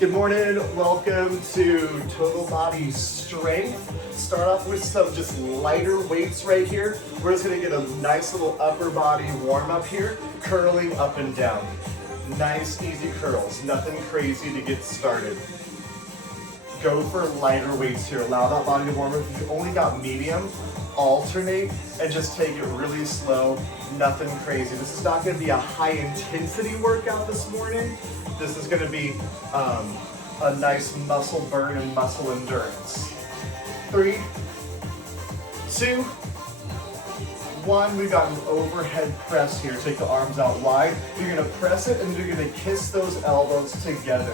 Good morning, welcome to Total Body Strength. Start off with some just lighter weights right here. We're just gonna get a nice little upper body warm up here, curling up and down. Nice, easy curls, nothing crazy to get started. Go for lighter weights here. Allow that body to warm up. If you only got medium, alternate and just take it really slow, nothing crazy. This is not gonna be a high intensity workout this morning. This is gonna be a nice muscle burn and muscle endurance. 3, 2, 1. We've got an overhead press here. Take the arms out wide. You're gonna press it and you're gonna kiss those elbows together.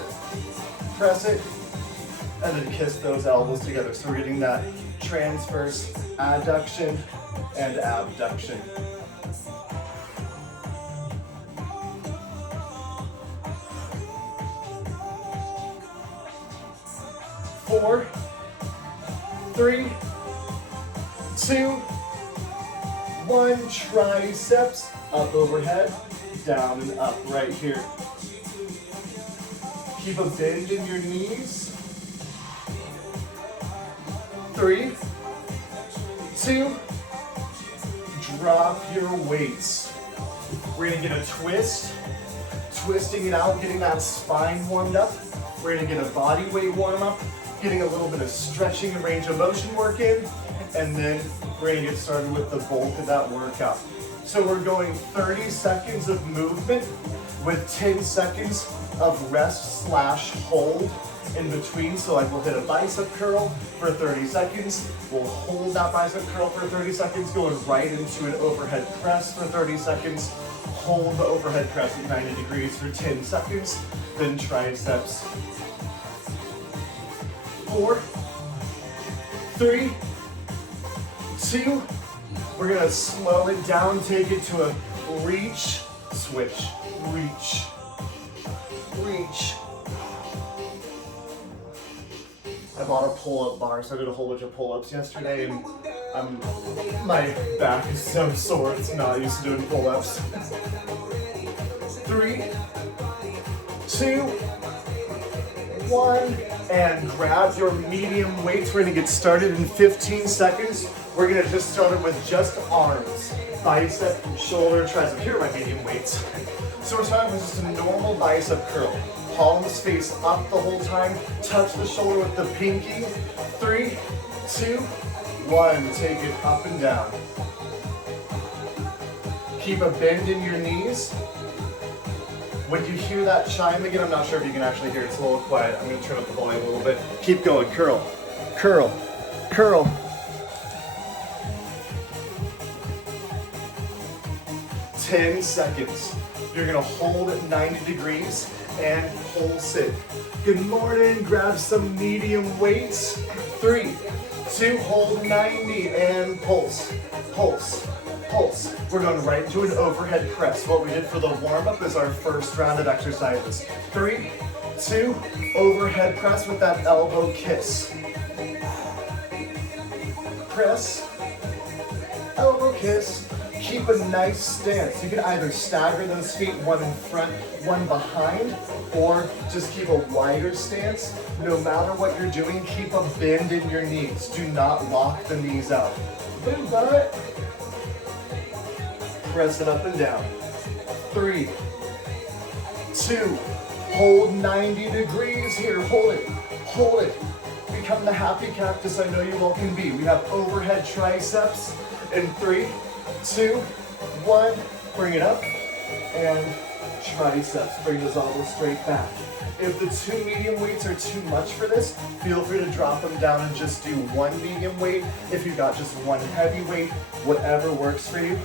Press it and then kiss those elbows together. So we're getting that transverse adduction and abduction. 4, 3, 2, 1. Triceps up overhead, down and up right here. Keep a bend in your knees. 3, 2, drop your weights. We're gonna get a twist, twisting it out, getting that spine warmed up. We're gonna get a body weight warm up, getting a little bit of stretching and range of motion work in, and then we're gonna get started with the bulk of that workout. So we're going 30 seconds of movement with 10 seconds of rest / hold in between. So like we'll hit a bicep curl for 30 seconds, we'll hold that bicep curl for 30 seconds, going right into an overhead press for 30 seconds, hold the overhead press at 90 degrees for 10 seconds, then triceps. 4, 3, 2, we're gonna slow it down, take it to a reach, switch, reach, reach. I bought a pull-up bar, so I did a whole bunch of pull-ups yesterday, and my back is so sore, it's not used to doing pull-ups. 3, 2, 1, and grab your medium weights. We're gonna get started in 15 seconds. We're gonna just start it with just arms, bicep, shoulder, tricep. Here are my medium weights. So we're starting with just a normal bicep curl. Palms face up the whole time. Touch the shoulder with the pinky. 3, 2, 1. Take it up and down. Keep a bend in your knees. When you hear that chime again, I'm not sure if you can actually hear it, it's a little quiet. I'm gonna turn up the volume a little bit. Keep going, curl, curl, curl. 10 seconds. You're gonna hold at 90 degrees and pulse it. Good morning, grab some medium weights. 3, 2, hold 90 and pulse, pulse, pulse. We're going right into an overhead press. What we did for the warm-up is our first round of exercises. 3, 2, overhead press with that elbow kiss. Press, elbow kiss. Keep a nice stance. You can either stagger those feet, one in front, one behind, or just keep a wider stance. No matter what you're doing, keep a bend in your knees. Do not lock the knees out. Bend butt. Press it up and down. 3, 2, hold 90 degrees here. Hold it, hold it. Become the happy cactus I know you all can be. We have overhead triceps in 3, 2, 1. Bring it up and triceps. Bring those elbows straight back. If the 2 medium weights are too much for this, feel free to drop them down and just do 1 medium weight. If you've got just 1 heavy weight, whatever works for you.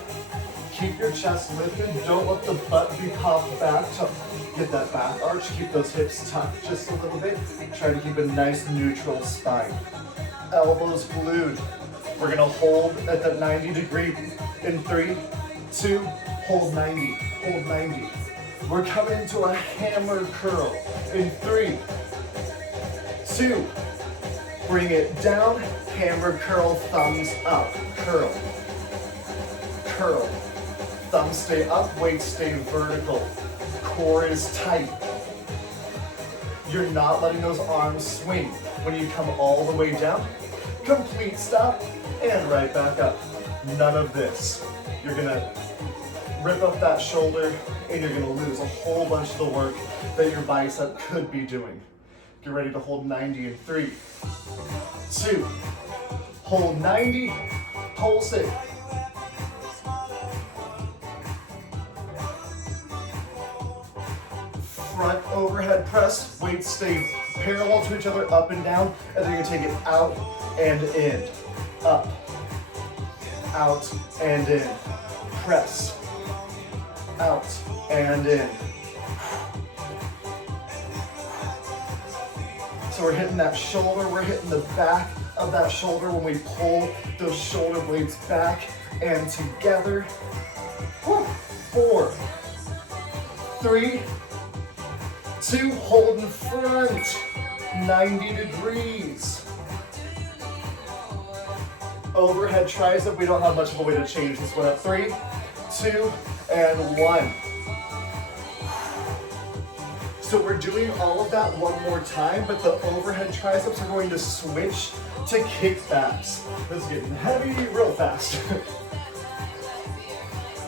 Keep your chest lifted. Don't let the butt be popped back. Get that back arch. Keep those hips tucked just a little bit. Try to keep a nice neutral spine. Elbows glued. We're gonna hold at that 90 degree in 3, 2, hold 90, hold 90. We're coming into a hammer curl in 3, 2, bring it down, hammer curl, thumbs up, curl, curl. Thumbs stay up, weights stay vertical. Core is tight. You're not letting those arms swing. When you come all the way down, complete stop, and right back up. None of this. You're gonna rip up that shoulder, and you're gonna lose a whole bunch of the work that your bicep could be doing. Get ready to hold 90 in 3, 2, hold 90, pulse it. Front overhead press, weights stay parallel to each other, up and down, and then you're gonna take it out and in, up, out and in, press, out and in. So we're hitting that shoulder, we're hitting the back of that shoulder when we pull those shoulder blades back and together. 4, 3, 2, hold in front, 90 degrees. Overhead tricep, we don't have much of a way to change this one up. 3, 2, and 1. So we're doing all of that one more time, but the overhead triceps are going to switch to kickbacks. This is getting heavy real fast.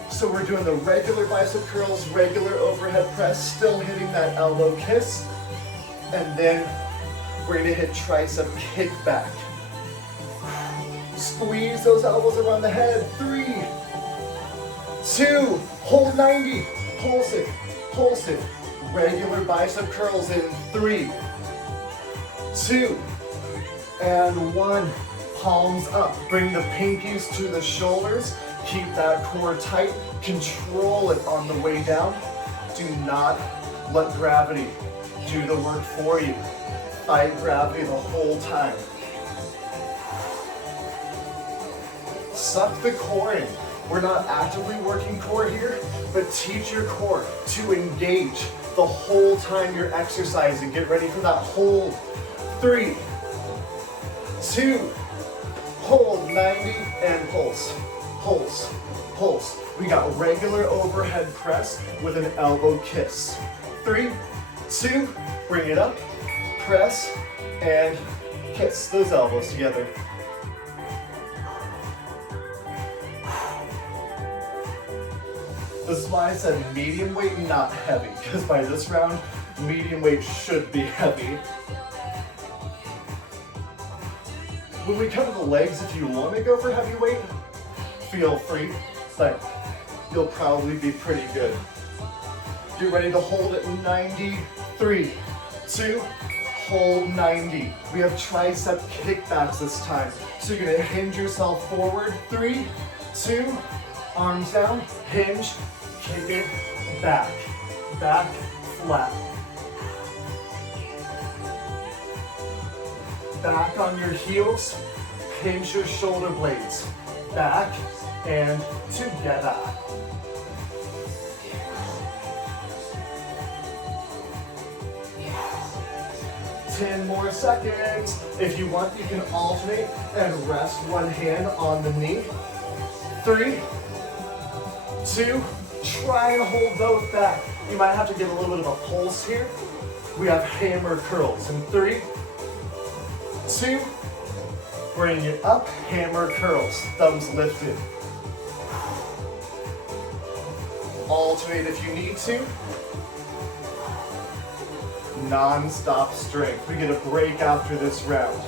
So we're doing the regular bicep curls, regular overhead press, still hitting that elbow kiss, and then we're gonna hit tricep kickback. Squeeze those elbows around the head. 3, 2, hold 90, pulse it, pulse it. Regular bicep curls in 3, 2, and 1. Palms up. Bring the pinkies to the shoulders. Keep that core tight. Control it on the way down. Do not let gravity do the work for you. Fight gravity the whole time. Suck the core in. We're not actively working core here, but teach your core to engage the whole time you're exercising. Get ready for that hold. 3, 2, hold 90, and pulse, pulse, pulse. We got regular overhead press with an elbow kiss. 3, 2, bring it up, press, and kiss those elbows together. This is why I said medium weight, not heavy, because by this round, medium weight should be heavy. When we come to the legs, if you want to go for heavy weight, feel free, but you'll probably be pretty good. Get ready to hold it 90, 3, 2, hold 90. We have tricep kickbacks this time. So you're gonna hinge yourself forward, 3, 2, arms down, hinge, kick it back, back, flat. Back on your heels, pinch your shoulder blades, back and together. Ten more seconds. If you want, you can alternate and rest one hand on the knee. 3, 2, try and hold both back. You might have to get a little bit of a pulse here. We have hammer curls in 3, 2, bring it up, hammer curls, thumbs lifted. Alternate if you need to. Non-stop strength. We get a break after this round.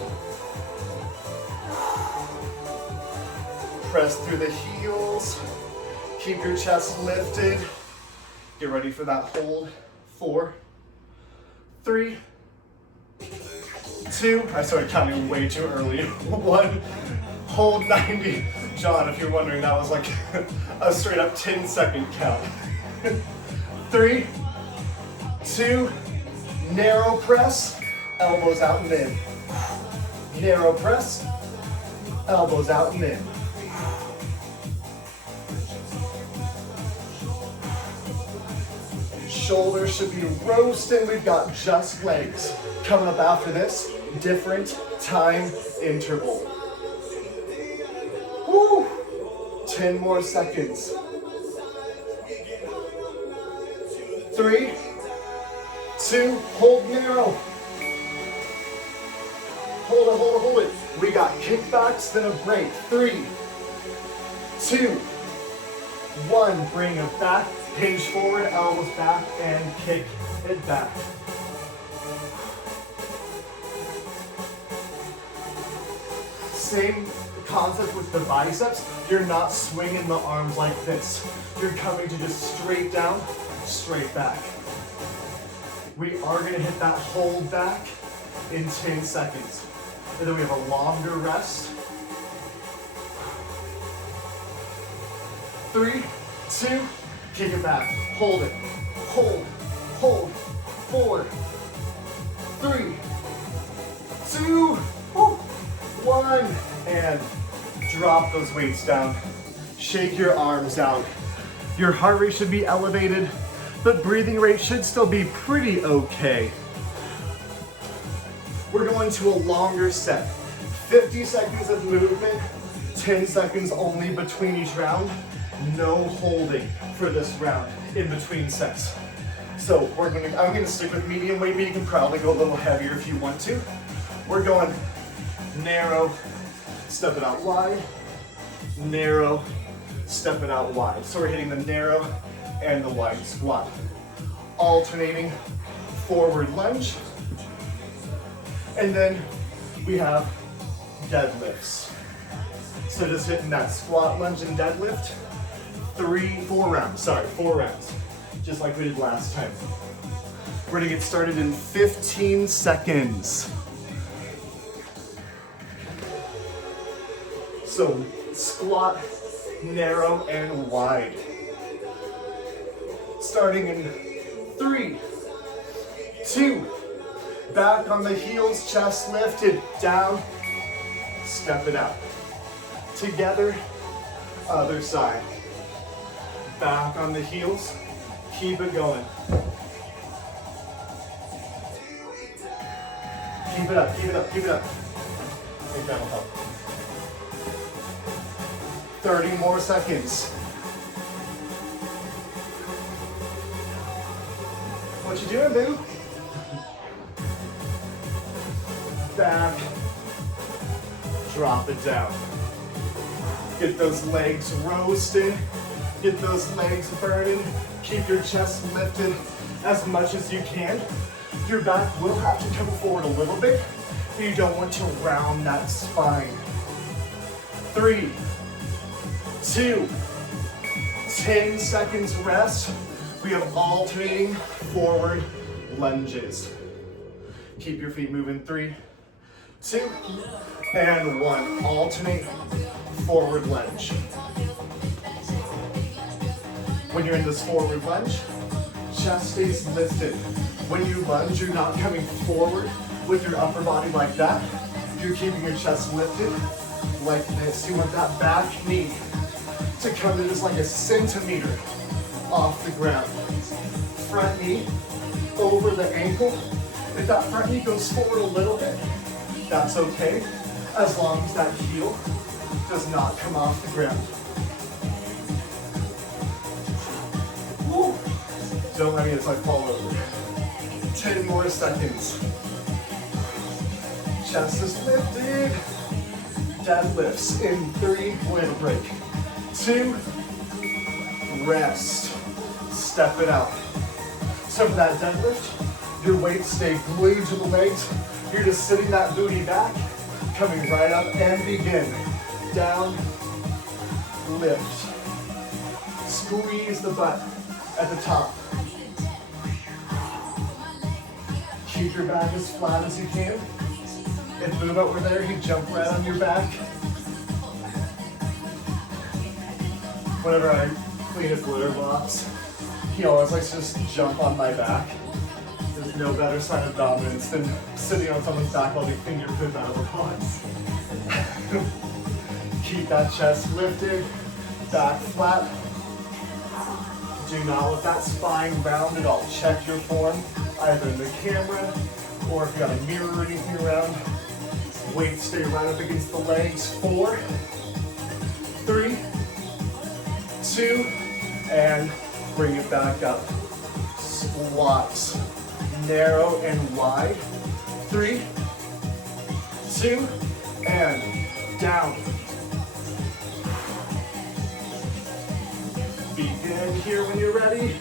Press through the heels. Keep your chest lifted. Get ready for that hold. 4, 3, 2. I started counting way too early. 1, hold 90. John, if you're wondering, that was like a straight up 10-second count. 3, 2, narrow press, elbows out and in. Narrow press, elbows out and in. Shoulders should be roasting. We've got just legs. Coming up after this, different time interval. Woo! 10 more seconds. 3, 2, hold narrow. Hold it, hold it, hold it. We got kickbacks, then a break. 3, 2, 1. Bring it back, hinge forward, elbows back, and kick it back. Same concept with the biceps. You're not swinging the arms like this. You're coming to just straight down, straight back. We are gonna hit that hold back in 10 seconds. And then we have a longer rest. 3, 2, kick it back. Hold it. Hold, hold. 4, 3, 2, 1. And drop those weights down. Shake your arms out. Your heart rate should be elevated, but breathing rate should still be pretty okay. We're going to a longer set. 50 seconds of movement, 10 seconds only between each round. No holding for this round in between sets. So I'm gonna stick with medium weight, but you can probably go a little heavier if you want to. We're going narrow, step it out wide, narrow, step it out wide. So we're hitting the narrow and the wide squat. Alternating forward lunge. And then we have deadlifts. So just hitting that squat, lunge, and deadlift. 4 rounds. Just like we did last time. We're gonna get started in 15 seconds. So squat, narrow, and wide. Starting in 3, 2, back on the heels, chest lifted, down, step it out. Together, other side. Back on the heels, keep it going. Keep it up, keep it up, keep it up. I think that'll help. 30 more seconds. What you doing, boo? Back, drop it down. Get those legs roasted, get those legs burning, keep your chest lifted as much as you can. Your back will have to come forward a little bit, but you don't want to round that spine. 3, 2, 10 seconds rest. We have alternating forward lunges. Keep your feet moving. 3, 2, and 1. Alternate forward lunge. When you're in this forward lunge, chest stays lifted. When you lunge, you're not coming forward with your upper body like that. You're keeping your chest lifted like this. You want that back knee to come in just like a centimeter off the ground. Front knee over the ankle. If that front knee goes forward a little bit, that's okay, as long as that heel does not come off the ground. Woo. Don't let me as I fall over. 10 more seconds. Chest is lifted. Deadlifts in 3, we're gonna break. 2, rest. Step it out. So for that deadlift, your weights stay glued to the legs. You're just sitting that booty back, coming right up and begin. Down, lift. Squeeze the butt at the top. Keep your back as flat as you can. And move over there, you jump right on your back. Whenever I clean his litter box, he always likes to just jump on my back. There's no better sign of dominance than sitting on someone's back while they clean your poop out of the box. Keep that chest lifted, back flat. Do not let that spine round at all. Check your form, either in the camera or if you got a mirror or anything around. Weight stay right up against the legs. 4, 3, 2, and bring it back up. Squats. narrow and wide. 3, 2, and down. Begin here when you're ready.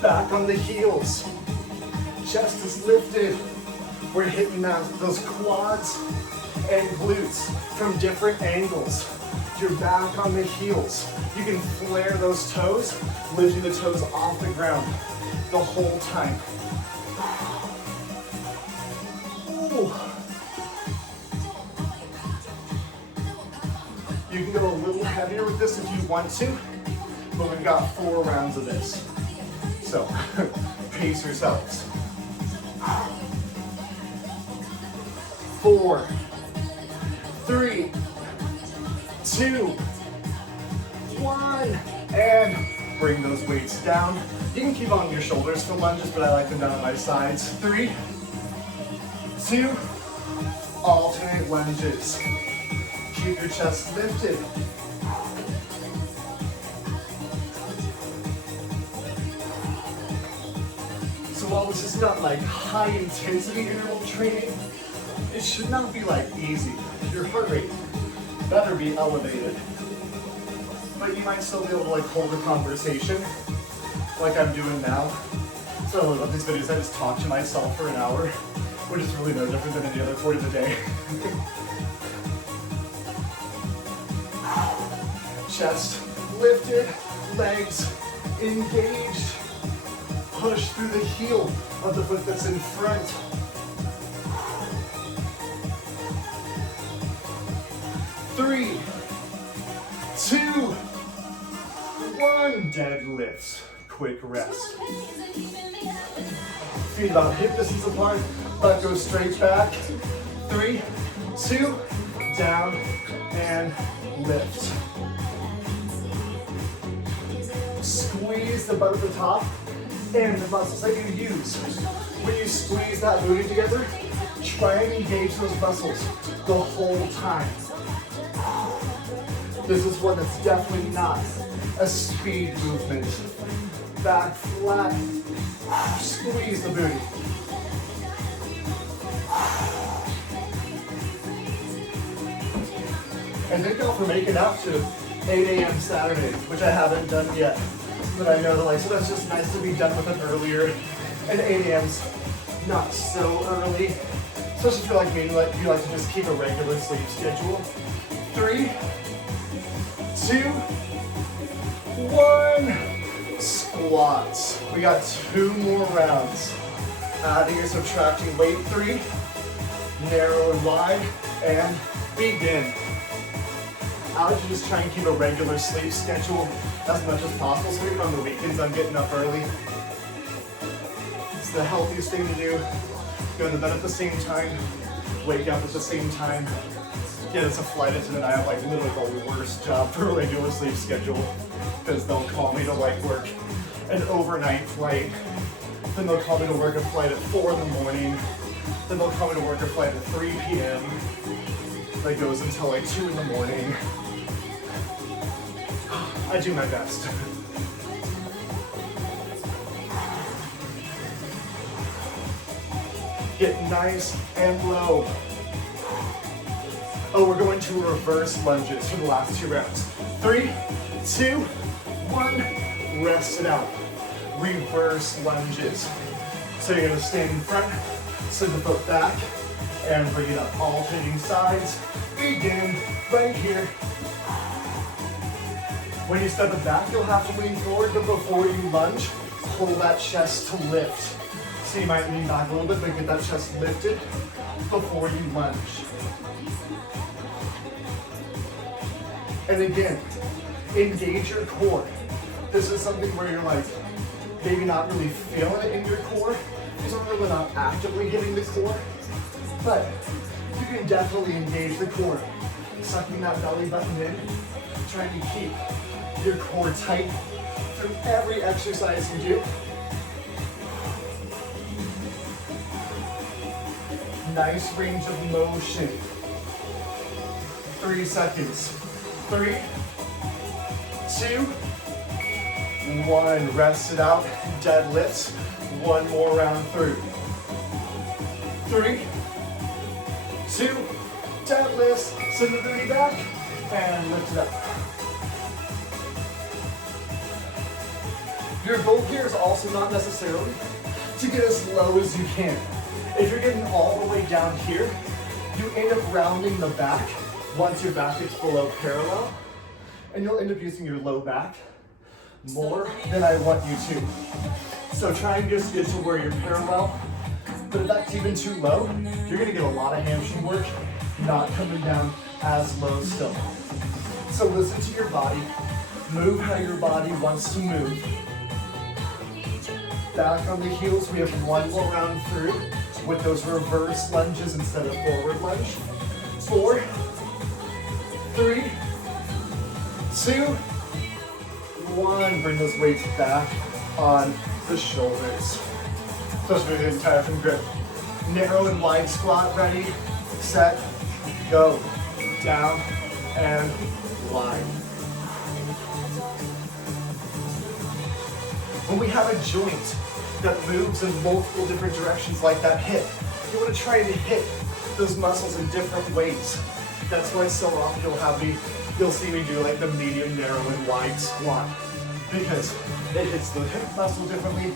Back on the heels. Chest is lifted. We're hitting those quads and glutes from different angles. You're back on the heels. You can flare those toes, lifting the toes off the ground the whole time. Ooh. You can go a little heavier with this if you want to, but we've got 4 rounds of this. So, pace yourselves. 4, 3, 2, 1, and bring those weights down. You can keep on your shoulders for lunges, but I like them down on my sides. 3, 2, alternate lunges. Keep your chest lifted. So while this is not like high intensity interval training, it should not be like easy. Your heart rate better be elevated. But you might still be able to like hold a conversation like I'm doing now. So I love these videos, I just talk to myself for an hour, which is really no different than any other part of the day. Chest lifted, legs engaged. Push through the heel of the foot that's in front. 3, 2, 1. Deadlifts. Quick rest. Feet about hip distance apart. Butt goes straight back. 3, 2, down and lift. Squeeze the butt at the top and the muscles that you use. When you squeeze that booty together, try and engage those muscles the whole time. This is one that's definitely not a speed movement. Back flat, squeeze the booty. And thank y'all for making out to 8 a.m. Saturdays, which I haven't done yet. But I know that like, so that's just nice to be done with it earlier. And 8 a.m.'s not so early. Especially if you're like me, you like to just keep a regular sleep schedule. 3, 2, 1. Squats. We got 2 more rounds. Adding or subtracting weight. 3, narrow and wide, and begin. I like to just try and keep a regular sleep schedule as much as possible. So even on the weekends, I'm getting up early. It's the healthiest thing to do. Go to bed at the same time, wake up at the same time. Yeah, it's a flight attendant. I have like literally the worst job for a regular sleep schedule because they'll call me to like work an overnight flight. Then they'll call me to work a flight at 4 in the morning. Then they'll call me to work a flight at 3 p.m. that goes until like 2 in the morning. I do my best. Get nice and low. Oh, we're going to reverse lunges for the last 2 rounds. 3, 2, 1, rest it out. Reverse lunges. So you're gonna stand in front, send the foot back, and bring it up. Alternating sides. Begin right here. When you step it back, you'll have to lean forward, but before you lunge, pull that chest to lift. So you might lean back a little bit, but get that chest lifted before you lunge. And again, engage your core. This is something where you're like, maybe not really feeling it in your core, because we're really not actively hitting the core, but you can definitely engage the core. Sucking that belly button in, trying to keep your core tight through every exercise you do. Nice range of motion. 3 seconds. 3, 2, 1. Rest it out. Deadlifts. 1 more round through. 3, 2, deadlifts, send the booty back, and lift it up. Your goal here is also not necessarily to get as low as you can. If you're getting all the way down here, you end up rounding the back once your back gets below parallel, and you'll end up using your low back more than I want you to. So try and just get to where you're parallel, but if that's even too low, you're gonna get a lot of hamstring work, not coming down as low still. So listen to your body, move how your body wants to move. Back on the heels, we have one more round through with those reverse lunges instead of forward lunge. 4, 3, 2, 1. Bring those weights back on the shoulders. Especially the entire from grip. Narrow and wide squat, ready, set, go. Down and line. When we have a joint that moves in multiple different directions like that hip, you want to try to hit those muscles in different ways. That's why so often you'll see me do like the medium, narrow, and wide squat, because it hits the hip muscle differently,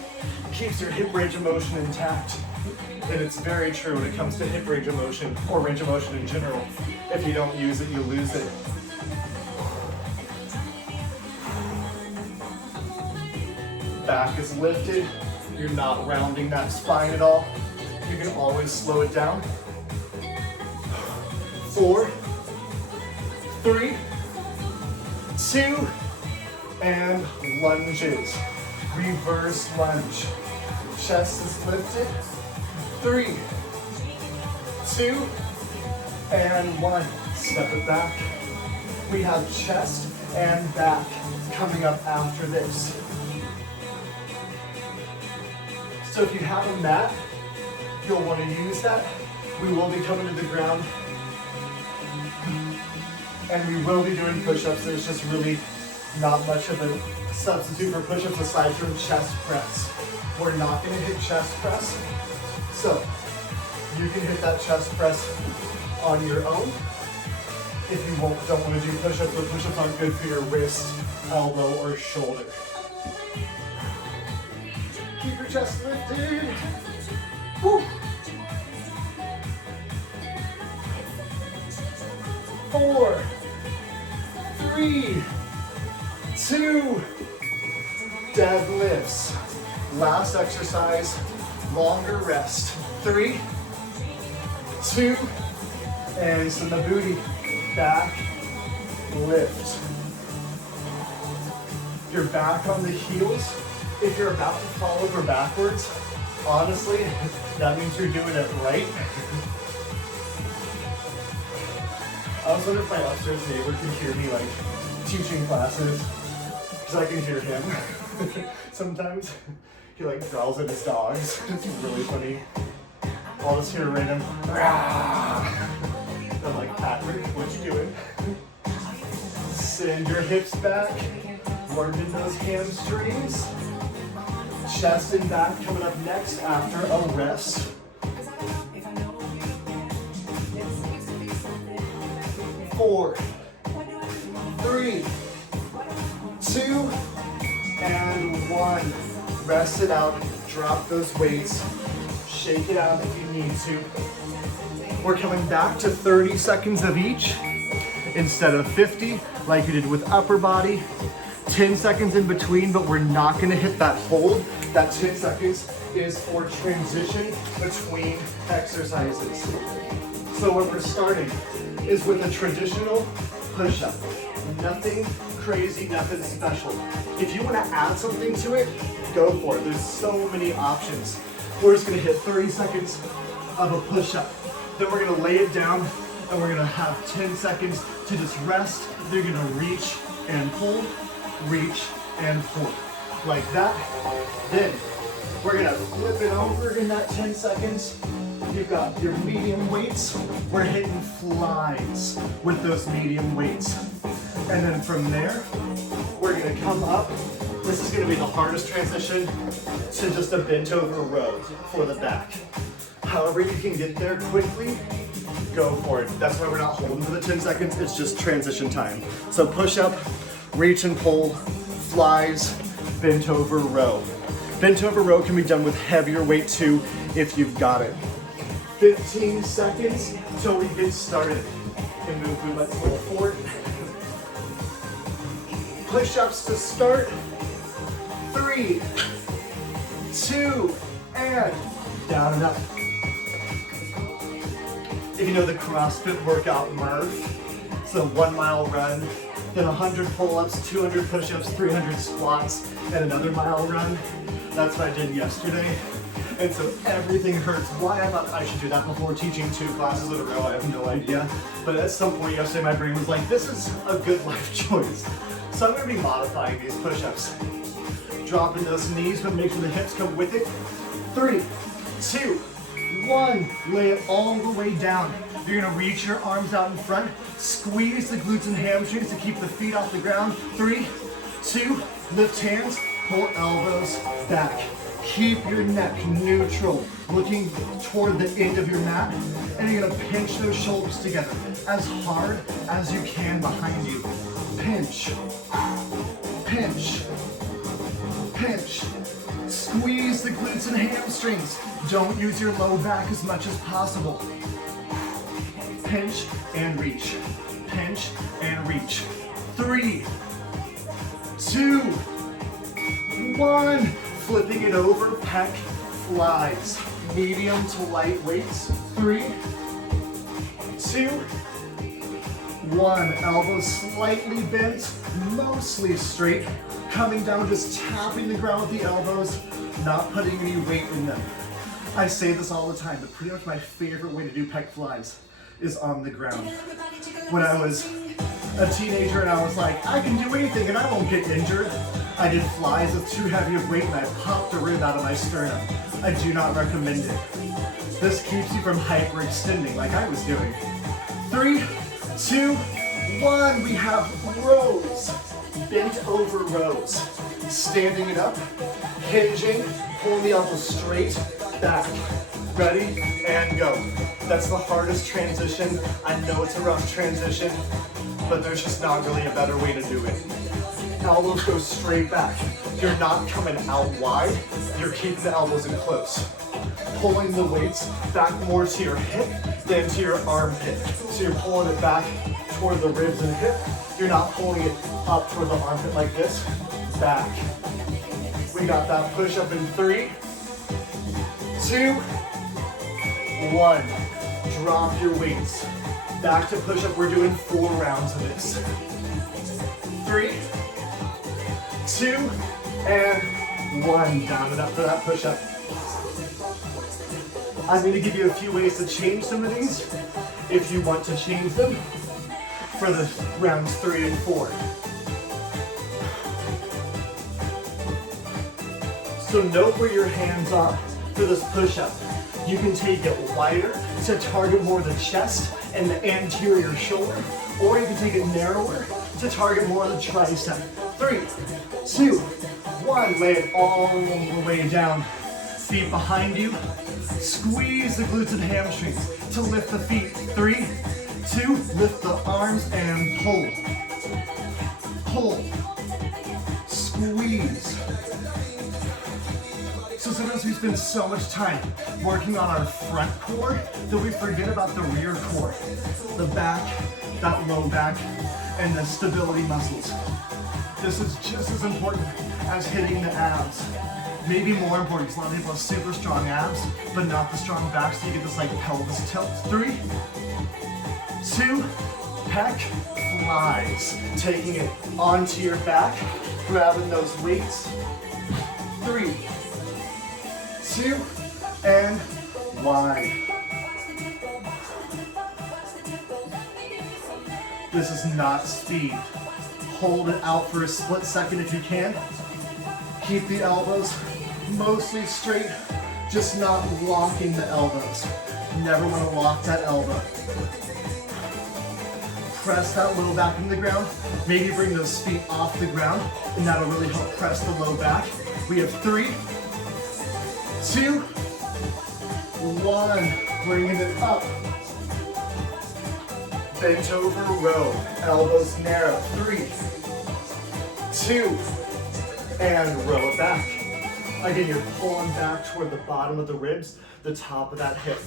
keeps your hip range of motion intact. And it's very true when it comes to hip range of motion, or range of motion in general. If you don't use it, you lose it. Back is lifted. You're not rounding that spine at all. You can always slow it down. 4, 3, 2, and lunges. Reverse lunge. Chest is lifted. 3, 2, and 1. Step it back. We have chest and back coming up after this. So if you have a mat, you'll want to use that. We will be coming to the ground and we will be doing push-ups. There's just really not much of a substitute for push-ups aside from chest press. We're not going to hit chest press. So you can hit that chest press on your own. If you don't want to do push-ups, but push-ups aren't good for your wrist, elbow, or shoulder. Keep your chest lifted. Woo. 4, 3, 2, deadlifts. Last exercise, longer rest. 3, 2, and send the booty back, lift. You're back on the heels. If you're about to fall over backwards, honestly, that means you're doing it right. I was wondering if my upstairs neighbor can hear me like teaching classes, because I can hear him. Sometimes he like growls at his dogs. It's really funny. I'll just hear a random I'm like, Patrick, what you doing? Send your hips back, working those hamstrings. Chest and back coming up next after a rest. 4, 3, 2, and 1. Rest it out, drop those weights, shake it out if you need to. We're coming back to 30 seconds of each instead of 50 like you did with upper body. 10 seconds in between, but we're not gonna hit that hold. That 10 seconds is for transition between exercises. So what we're starting is with a traditional push-up. Nothing crazy, nothing special. If you wanna add something to it, go for it. There's so many options. We're just gonna hit 30 seconds of a push-up. Then we're gonna lay it down and we're gonna have 10 seconds to just rest. They're gonna reach and pull, reach and pull. Like that. Then we're gonna flip it over in that 10 seconds. You've got your medium weights. We're hitting flies with those medium weights. And then from there, we're gonna come up. This is gonna be the hardest transition to just a bent over row for the back. However you can get there quickly, go for it. That's why we're not holding for the 10 seconds, it's just transition time. So push up, reach and pull, flies, bent over row. Bent over row can be done with heavier weight too if you've got it. 15 seconds till we get started. And move through, let's pull forward. Push-ups to start. 3, 2, and down and up. If you know the CrossFit workout Murph, it's a 1 mile run, then 100 pull-ups, 200 push-ups, 300 squats, and another mile run. That's what I did yesterday. And so everything hurts. Why I thought I should do that before teaching 2 classes in a row, I have no idea. But at some point yesterday, my brain was like, this is a good life choice. So I'm gonna be modifying these push-ups. Dropping those knees, but make sure the hips come with it. 3, 2, 1, lay it all the way down. You're gonna reach your arms out in front, squeeze the glutes and hamstrings to keep the feet off the ground. 3, 2, lift hands, pull elbows back. Keep your neck neutral, looking toward the end of your mat, and you're gonna pinch those shoulders together as hard as you can behind you. Pinch, pinch, pinch. Squeeze the glutes and hamstrings. Don't use your low back as much as possible. Pinch and reach. Pinch and reach. 3, 2, 1. Flipping it over, pec flies. Medium to light weights. 3, 2, 1. Elbows slightly bent, mostly straight. Coming down, just tapping the ground with the elbows, not putting any weight in them. I say this all the time, but pretty much my favorite way to do pec flies is on the ground. When I was a teenager and I was like, I can do anything and I won't get injured, I did flies with too heavy of weight and I popped a rib out of my sternum. I do not recommend it. This keeps you from hyperextending like I was doing. 3, 2, 1, we have rows. Bent over rows. Standing it up, hinging, pulling the elbows straight back. Ready, and go. That's the hardest transition. I know it's a rough transition, but there's just not really a better way to do it. Elbows go straight back. You're not coming out wide, you're keeping the elbows in close. Pulling the weights back more to your hip than to your armpit. So you're pulling it back toward the ribs and hip. You're not pulling it up toward the armpit like this. Back. We got that push up in 3, 2, 1. Drop your weights. Back to push up. We're doing 4 rounds of this. 3, 2, and 1. Down and up for that push up. I'm going to give you a few ways to change some of these if you want to change them for the rounds 3 and 4. So note where your hands are for this push-up. You can take it wider to target more the chest and the anterior shoulder, or you can take it narrower to target more the tricep. 3, 2, 1. Lay it all the way down. Feet behind you. Squeeze the glutes and hamstrings to lift the feet. 3, 2, lift the arms and pull. Pull. Squeeze. So sometimes we spend so much time working on our front core that we forget about the rear core. The back, that low back, and the stability muscles. This is just as important as hitting the abs. Maybe more important, because a lot of people have super strong abs, but not the strong back, so you get this like pelvis tilt. 3, 2, pec flies. Taking it onto your back, grabbing those weights. 3, 2, and 1. This is not speed. Hold it out for a split second if you can. Keep the elbows mostly straight, just not locking the elbows. Never want to lock that elbow. Press that low back into the ground. Maybe bring those feet off the ground, and that'll really help press the low back. We have 3, 2, 1, bringing it up. Bent over row, elbows narrow. 3, 2, and row it back. Again, you're pulling back toward the bottom of the ribs, the top of that hip.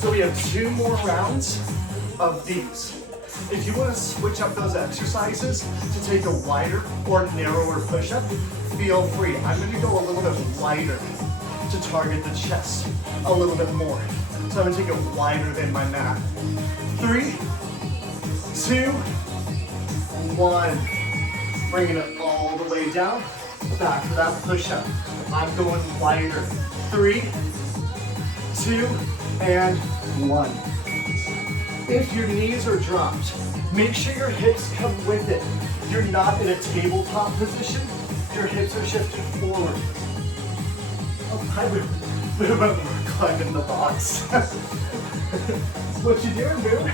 So we have 2 more rounds of these. If you want to switch up those exercises to take a wider or narrower push-up, feel free. I'm going to go a little bit wider to target the chest a little bit more. So I'm going to take it wider than my mat. 3, 2, 1. Bringing it all the way down. Back for that push-up. I'm going wider. 3, 2, and 1. If your knees are dropped, make sure your hips come with it. You're not in a tabletop position. Your hips are shifted forward. Oh, hi, we're climbing the box. What you doing, boo?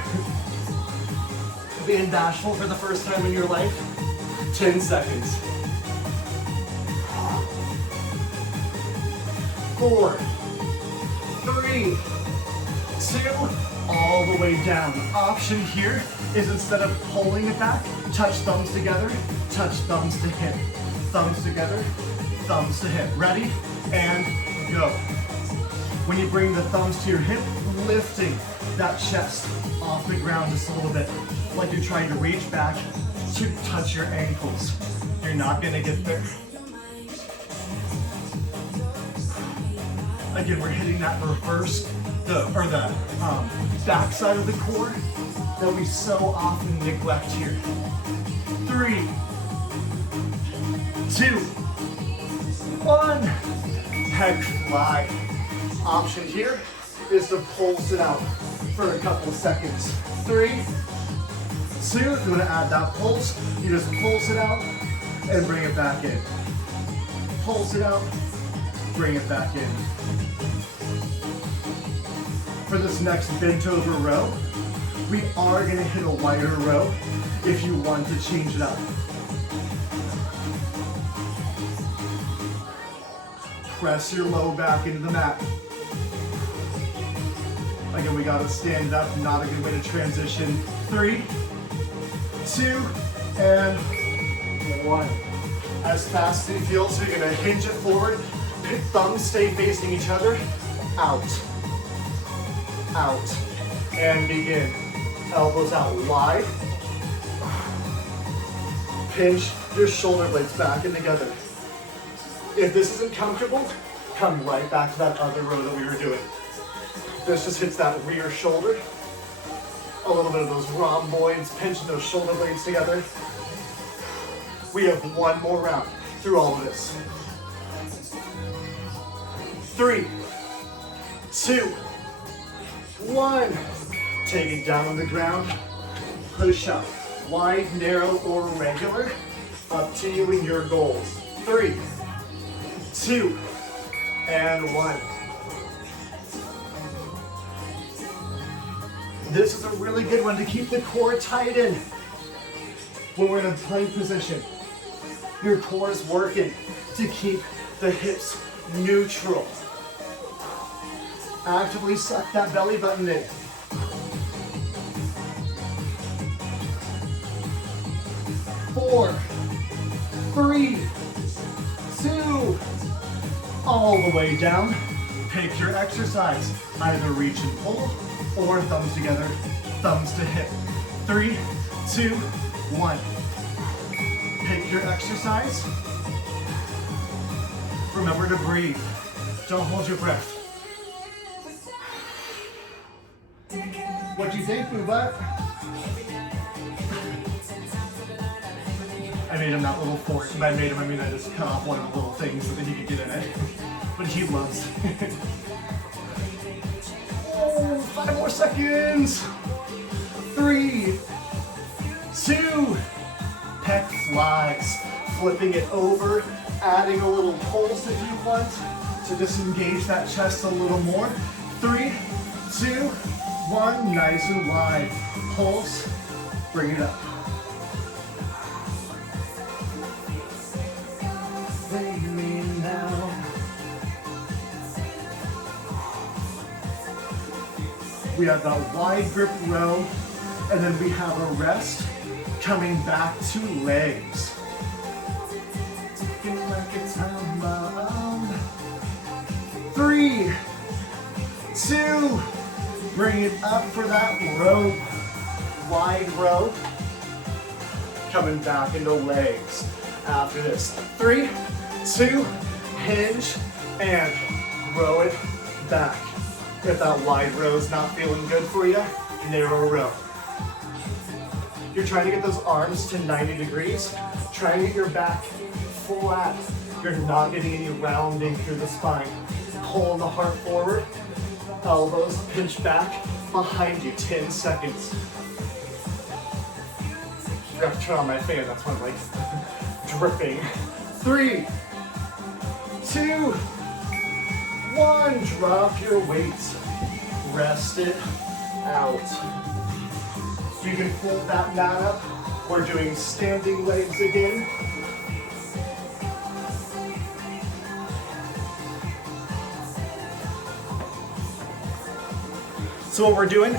Being bashful for the first time in your life? 10 seconds. 4, 3, 2, all the way down. The option here is instead of pulling it back, touch thumbs together, touch thumbs to hip. Thumbs together, thumbs to hip. Ready? And go. When you bring the thumbs to your hip, lifting that chest off the ground just a little bit, like you're trying to reach back to touch your ankles. You're not gonna get there. Again, we're hitting that reverse, the back side of the core that we so often neglect here. 3, 2, 1. Head fly. Option here is to pulse it out for a couple of seconds. 3, 2. If you want to add that pulse, you just pulse it out and bring it back in. Pulse it out, bring it back in. For this next bent over row, we are going to hit a wider row if you want to change it up. Press your low back into the mat. Again, we got to stand up, not a good way to transition. 3, 2, and 1. As fast as you feel, so you're going to hinge it forward. Thumbs stay facing each other. Out. Out. And begin. Elbows out wide. Pinch your shoulder blades back and together. If this isn't comfortable, come right back to that other row that we were doing. This just hits that rear shoulder. A little bit of those rhomboids, pinching those shoulder blades together. We have 1 more round through all of this. 3, 2, 1. Take it down on the ground. Push up. Wide, narrow, or regular. Up to you and your goals. 3, 2, and 1. This is a really good one to keep the core tight in. When we're in a plank position, your core is working to keep the hips neutral. Actively suck that belly button in. 4, 3, 2, all the way down. Pick your exercise. Either reach and pull or thumbs together, thumbs to hip. 3, 2, 1. Pick your exercise. Remember to breathe. Don't hold your breath. What do you think, Boo Butt? I made him that little fork. By made him, I mean I just cut off one of the little things so that he could get in it. But he loves it. Oh, 5 more seconds. 3, 2, pec flies. Flipping it over, adding a little pulse if you want to disengage that chest a little more. 3, 2, 1, nice and wide. Pulse, bring it up. Take me now. We have that wide grip row, and then we have a rest coming back to legs. Like it's 3, 2, bring it up for that row, wide row, coming back into legs after this. 3, 2, hinge, and row it back. If that wide row is not feeling good for you, narrow row. You're trying to get those arms to 90 degrees. Try to get your back flat. You're not getting any rounding through the spine. Pulling the heart forward. Elbows pinch back behind you. 10 seconds. I forgot to turn on my fan. That's why I'm like dripping. 3, 2, 1. Drop your weights. Rest it out. You can fold that mat up. We're doing standing legs again. So what we're doing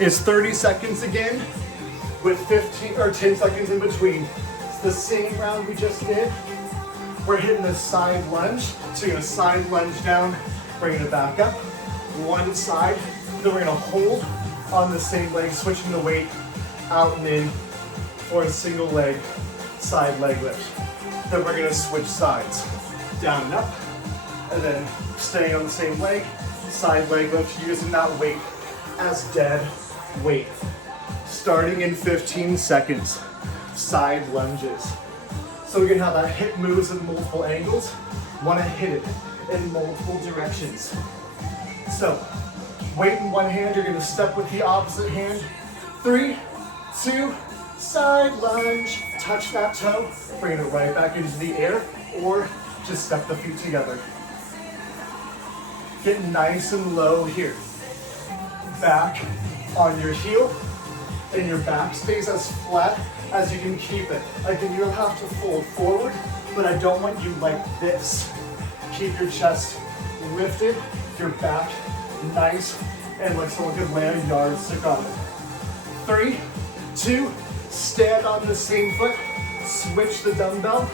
is 30 seconds again with 15 or 10 seconds in between. It's the same round we just did. We're hitting the side lunge. So you're gonna side lunge down, bringing it back up. One side, then we're gonna hold on the same leg, switching the weight out and in for a single leg side leg lift. Then we're gonna switch sides, down and up, and then staying on the same leg, side leg lift, using that weight as dead weight. Starting in 15 seconds, side lunges. So we can have that hip moves in multiple angles. Want to hit it in multiple directions. So, weight in one hand, you're gonna step with the opposite hand. 3, 2, side lunge. Touch that toe, bring it right back into the air, or just step the feet together. Get nice and low here. Back on your heel, and your back stays as flat as you can keep it. Again, you'll have to fold forward, but I don't want you like this. Keep your chest lifted, your back nice, and like someone could land a yardstick on it. 3, 2, stand on the same foot, switch the dumbbell,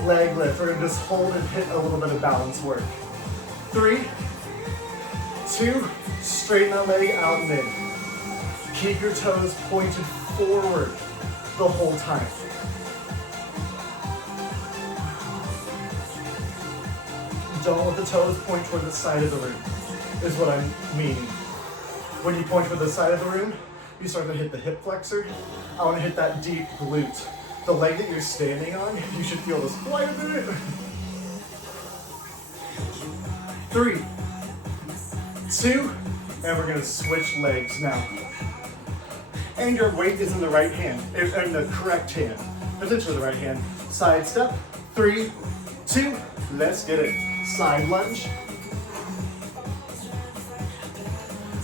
leg lift. We're gonna just hold and hit a little bit of balance work. 3, 2, straighten that leg out and in. Keep your toes pointed forward the whole time. Don't let the toes point toward the side of the room, is what I'm meaning. When you point toward the side of the room, you start to hit the hip flexor. I want to hit that deep glute. The leg that you're standing on, you should feel this quite a bit. 3, 2, and we're gonna switch legs now. And your weight is in the right hand, in the correct hand, potentially the right hand. Side step, 3, 2, let's get it. Side lunge.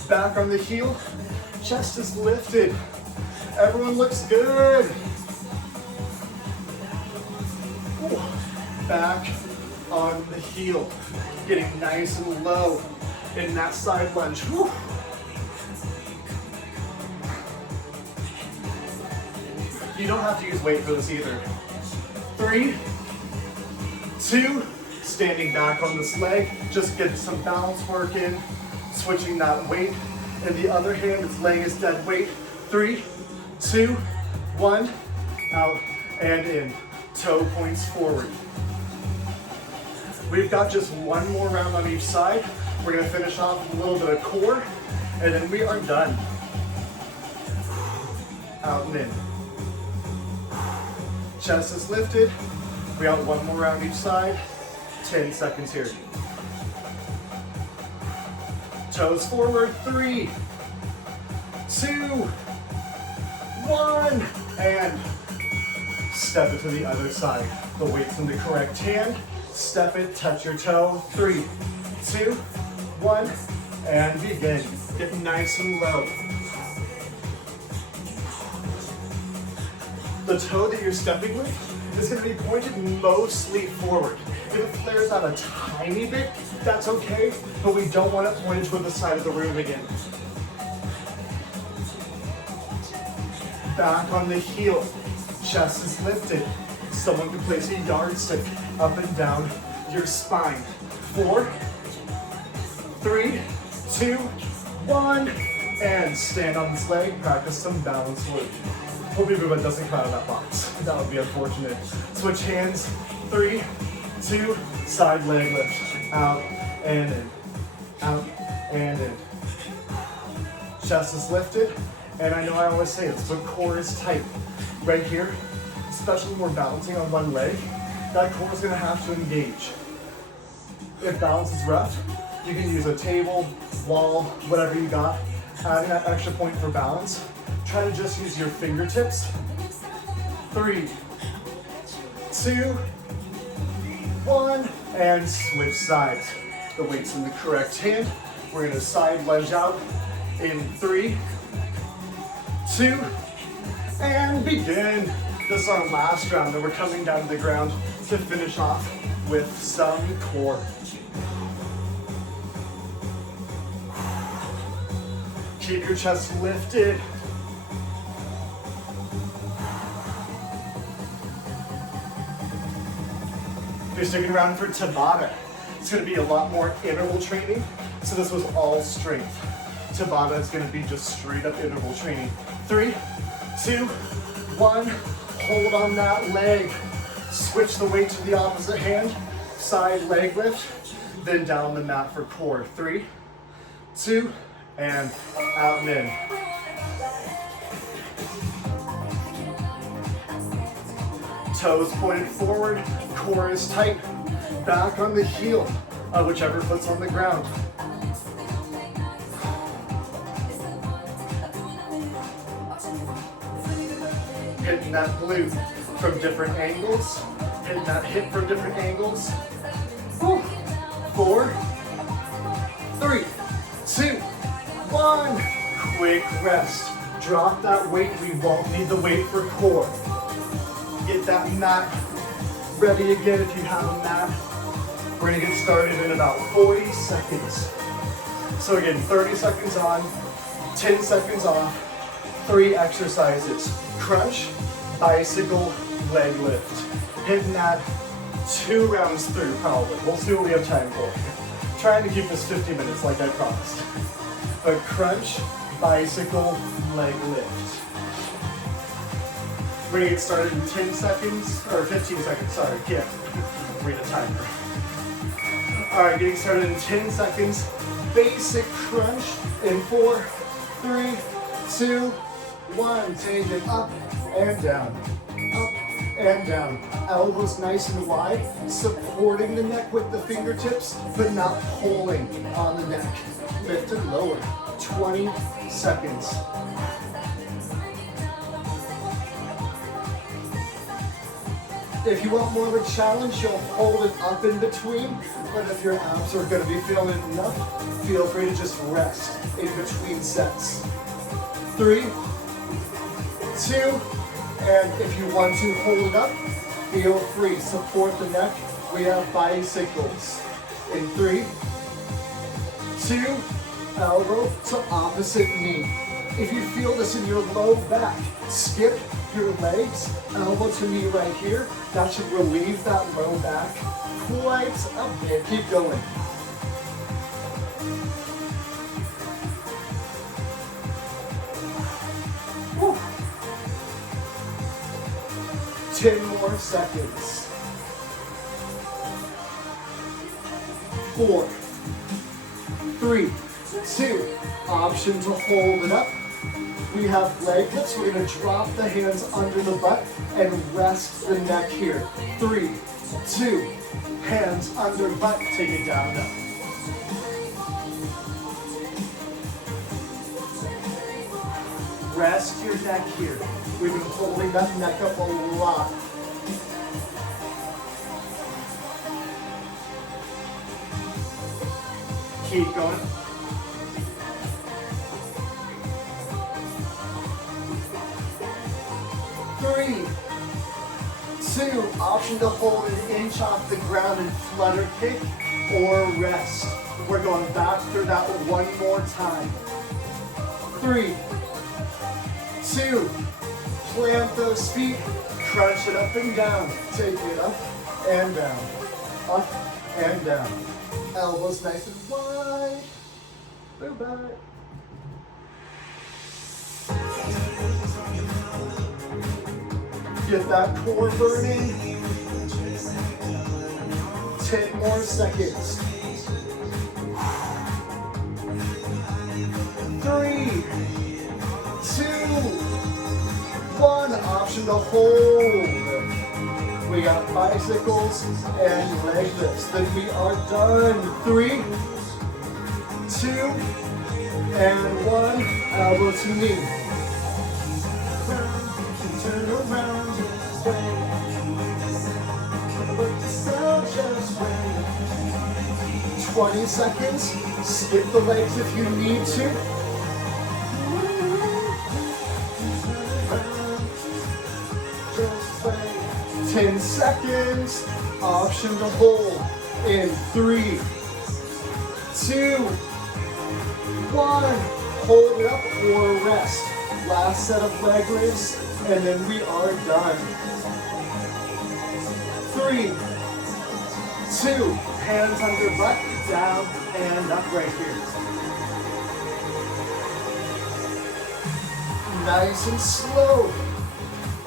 Back on the heel, chest is lifted. Everyone looks good. Ooh. Back on the heel, getting nice and low in that side lunge. Woo. You don't have to use weight for this either. 3, 2, standing back on this leg, just get some balance work in, switching that weight. In the other hand, its leg is dead weight. 3, 2, 1, out and in. Toe points forward. We've got just one more round on each side. We're gonna finish off with a little bit of core, and then we are done. Out and in. Chest is lifted. We got one more round each side. 10 seconds here. Toes forward. 3, 2, 1, and step it to the other side. The weight's in the correct hand. Step it, touch your toe. 3, 2, 1, and begin. Get nice and low. The toe that you're stepping with is going to be pointed mostly forward. If it flares out a tiny bit, that's okay, but we don't want it pointed toward the side of the room again. Back on the heel, chest is lifted. Someone can place a yardstick up and down your spine. 4, 3, 2, 1, and stand on this leg, practice some balance work. Hope everyone doesn't come out of that box. That would be unfortunate. Switch hands, 3, 2, side leg lift. Out and in, out and in. Chest is lifted, and I know I always say this, but core is tight. Right here, especially when we're balancing on one leg, that core is gonna have to engage. If balance is rough, you can use a table, wall, whatever you got. Adding that extra point for balance, try to just use your fingertips. 3, 2, 1, and switch sides. The weight's in the correct hand. We're gonna side lunge out in 3, 2, and begin. This is our last round, and we're coming down to the ground to finish off with some core. Keep your chest lifted. If you're sticking around for Tabata, it's going to be a lot more interval training. So this was all strength. Tabata is going to be just straight up interval training. 3, 2, 1. Hold on that leg. Switch the weight to the opposite hand. Side leg lift. Then down the mat for core. 3, 2, and out and in. Toes pointed forward, core is tight. Back on the heel, whichever foot's on the ground. Hitting that glute from different angles. Hitting that hip from different angles. 4, 3, 2, 1. Quick rest. Drop that weight. We won't need the weight for core. Get that mat ready again if you have a mat. We're gonna get started in about 40 seconds. So again, 30 seconds on, 10 seconds off, 3 exercises. Crunch, bicycle, leg lift. Hitting that 2 rounds through probably. We'll see what we have time for. Trying to keep this 50 minutes like I promised. But crunch, bicycle, leg lift. We're gonna get started in 10 seconds, or 15 seconds, sorry, can't read a timer. All right, getting started in 10 seconds. Basic crunch in 4, 3, 2, 1. Take it up and down, up and down. Elbows nice and wide, supporting the neck with the fingertips, but not pulling on the neck. Lift and lower, 20 seconds. If you want more of a challenge, you'll hold it up in between, but if your abs are gonna be feeling it enough, feel free to just rest in between sets. 3, 2, and if you want to hold it up, feel free, support the neck. We have bicycles. In 3, 2, elbow to opposite knee. If you feel this in your low back, skip your legs, elbow to knee right here. That should relieve that low back quite a bit. Keep going. Woo. 10 more seconds. 4, 3, 2, option to hold it up. We have leg lifts. We're going to drop the hands under the butt and rest the neck here. 3, 2, hands under butt, take it down and up. Rest your neck here. We've been holding that neck up a lot. Keep going. 3, 2, 2. Option to hold an inch off the ground and flutter kick or rest. We're going back through that one more time. 3, 2. Plant those feet. Crunch it up and down. Take it up and down. Up and down. Elbows nice and wide. Move back. Get that core burning. 10 more seconds. 3, 2, 1. Option to hold. We got bicycles and leg lifts. Then we are done. 3, 2, and 1. Elbow to knee. Turn around. 20 seconds. Skip the legs if you need to. 10 seconds. Option to hold in 3, 2, 1. Hold it up or rest. Last set of leg lifts, and then we are done. 3, 2, hands under butt, down and up right here. Nice and slow.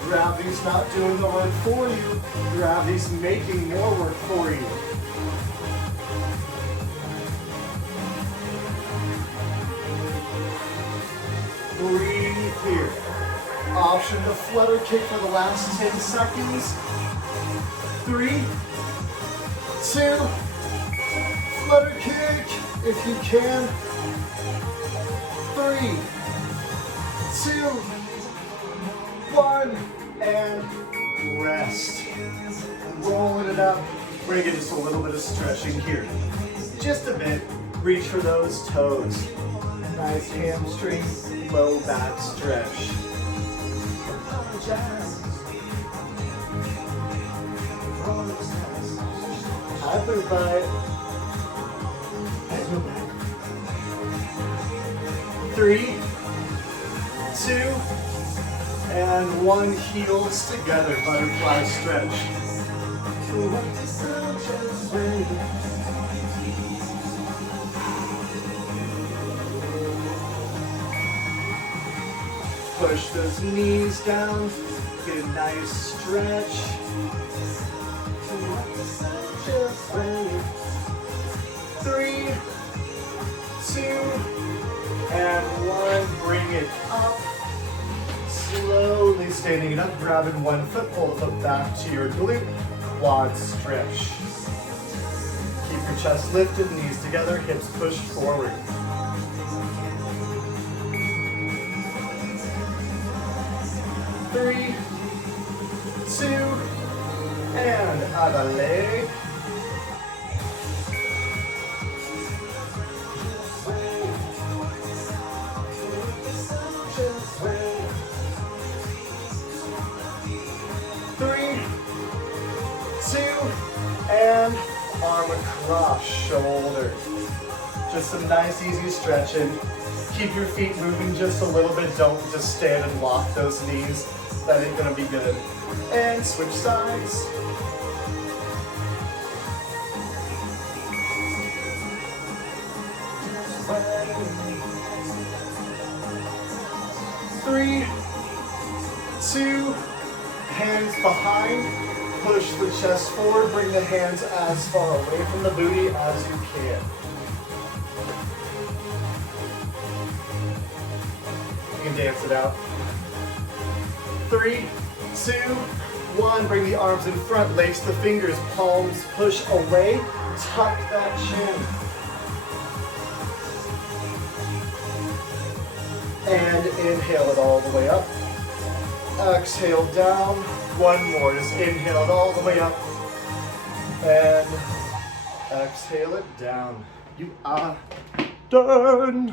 Gravity's not doing the work for you. Gravity's making more work for you. Breathe here. Option to flutter kick for the last 10 seconds. 3, 2, flutter kick if you can. 3, 2, 1, and rest. Rolling it up. We're gonna get just a little bit of stretching here. Just a bit. Reach for those toes. Nice hamstring, low back stretch. Upper butt. 3, 2, and 1. Heels together, butterfly stretch. Push those knees down, get a nice stretch. 3, 2, and 1. Bring it up. Slowly standing it up, grabbing one foot, pull the foot back to your glute, quad stretch. Keep your chest lifted, knees together, hips pushed forward. 3, 2, and other leg. 3, 2, and arm across shoulder. Just some nice easy stretching. Keep your feet moving just a little bit. Don't just stand and lock those knees. That ain't gonna be good. And switch sides. Three, 2, hands behind. Push the chest forward. Bring the hands as far away from the booty as you can. You can dance it out. 3, 2, 1. Bring the arms in front. Lace the fingers. Palms push away. Tuck that chin. And inhale it all the way up. Exhale down. One more. Just inhale it all the way up. And exhale it down. You are done.